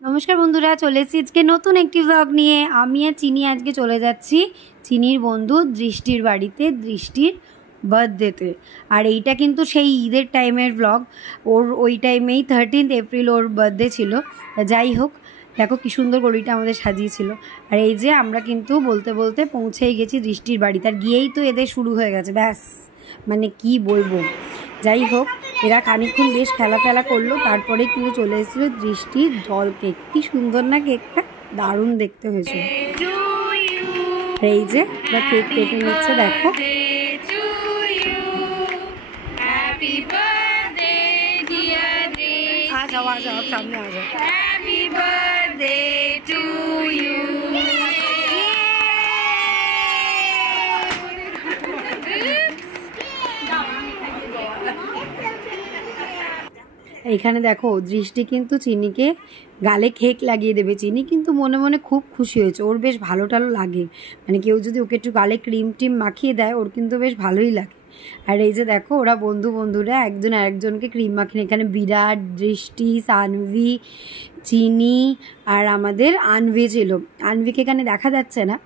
নমস্কার বন্ধুরা, চলে এসেছি আজকে নতুন একটি ব্লগ নিয়ে। আমি আর চিনি আজকে চলে যাচ্ছি চিনির বন্ধু দৃষ্টির বাড়িতে, দৃষ্টির বার্থডেতে। আর এইটা কিন্তু সেই ঈদের টাইমের ব্লগ। ওর ওই টাইমেই 13 এপ্রিল ওর বার্থডে ছিল। যাই হোক, দেখো কী সুন্দর গড়িটা আমাদের সাজিয়েছিল। আর এই যে আমরা কিন্তু বলতে বলতে পৌঁছেই গেছি দৃষ্টির বাড়িতে। আর গিয়েই তো এদের শুরু হয়ে গেছে, ব্যাস মানে কি বলবো। যাই হোক, এরা খানিকক্ষণ বেশ খেলা করলো, তারপরে কিন্তু চলে এসেছিল দৃষ্টির জল কেক। কি সুন্দর না কেকটা, দারুণ দেখতে হয়েছে। এই যে ওরা কেক কেটে নিচ্ছে, দেখো। সামনে আ যাও। Happy birthday to you. এইখানে দেখো দৃষ্টি কিন্তু চিনিকে গালে কেক লাগিয়ে দেবে। চিনি কিন্তু মনে মনে খুব খুশি হয়েছে, ওর বেশ ভালো টালো লাগে। মানে কেউ যদি ওকে একটু গালে ক্রিম টিম মাখিয়ে দেয় ওর কিন্তু বেশ ভালোই লাগে। আর এই যে দেখো ওরা বন্ধুরা একজন আরেকজনকে ক্রিম মাখিয়ে, এখানে বিরাট, দৃষ্টি, সানভি, চিনি আর আমাদের আনভি ছিল। আনভিকে এখানে দেখা যাচ্ছে না,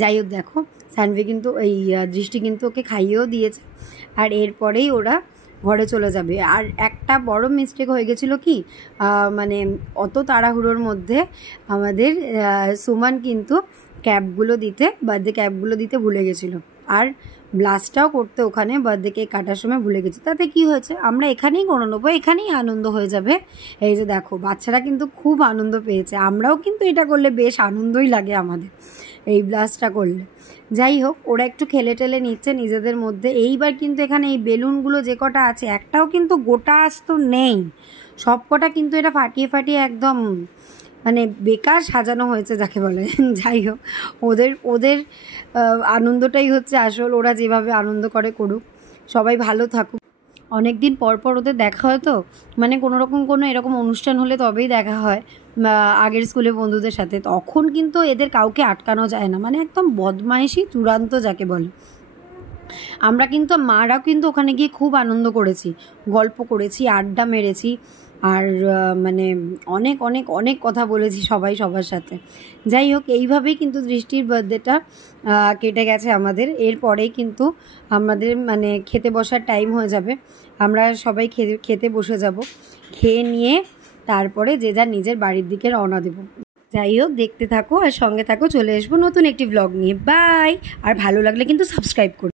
যাই হোক দেখো সানভি কিন্তু এই দৃষ্টি কিন্তু ওকে খাইয়েও দিয়েছে। আর এরপরেই ওরা ঘরে চলে যাবে। আর একটা বড় মিস্টেক হয়ে গেছিলো কি, মানে অত তাড়াহুড়োর মধ্যে আমাদের সুমান কিন্তু বার্থডে ক্যাপগুলো দিতে ভুলে গেছিলো। আর ব্লাস্টটাও করতে ওখানে বার্থডে কেক কাটার সময় ভুলে গেছি। তাতে কি হয়েছে, আমরা এখানেই করে নেবো, এখানেই আনন্দ হয়ে যাবে। এই যে দেখো বাচ্চারা কিন্তু খুব আনন্দ পেয়েছে। আমরাও কিন্তু এটা করলে বেশ আনন্দই লাগে আমাদের, এই ব্লাস্টটা করলে। যাই হোক, ওরা একটু খেলে টেলে নিচ্ছে নিজেদের মধ্যে। এইবার কিন্তু এখানে এই বেলুনগুলো যে কটা আছে একটাও কিন্তু গোটা আস্ত নেই, সব কটা কিন্তু এটা ফাটিয়ে একদম মানে বেকার সাজানো হয়েছে যাকে বলে। যাই হোক, ওদের আনন্দটাই হচ্ছে আসল। ওরা যেভাবে আনন্দ করে করুক, সবাই ভালো থাকুক। অনেক দিন পর ওদের দেখা হয় তো, মানে কোনো এরকম অনুষ্ঠান হলে তবেই দেখা হয় আগের স্কুলে বন্ধুদের সাথে। তখন কিন্তু এদের কাউকে আটকানো যায় না, মানে একদম বদমাইশি চূড়ান্ত যাকে বলে। আমরা কিন্তু মারাও কিন্তু ওখানে গিয়ে খুব আনন্দ করেছি, গল্প করেছি, আড্ডা মেরেছি। আর মানে অনেক কথা বলেছি সবার সাথে। যাই হোক, এইভাবেই কিন্তু দৃষ্টির বার্থডেটা কেটে গেছে আমাদের। এরপরেই কিন্তু আমাদের মানে খেতে বসার টাইম হয়ে যাবে। আমরা সবাই খেতে বসে যাব। খেয়ে নিয়ে তারপরে যে যার নিজের বাড়ির দিকে রওনা দেব। যাই হোক, দেখতে থাকো আর সঙ্গে থাকো, চলে আসবো নতুন একটি ব্লগ নিয়ে। বাই। আর ভালো লাগলে কিন্তু সাবস্ক্রাইব করো।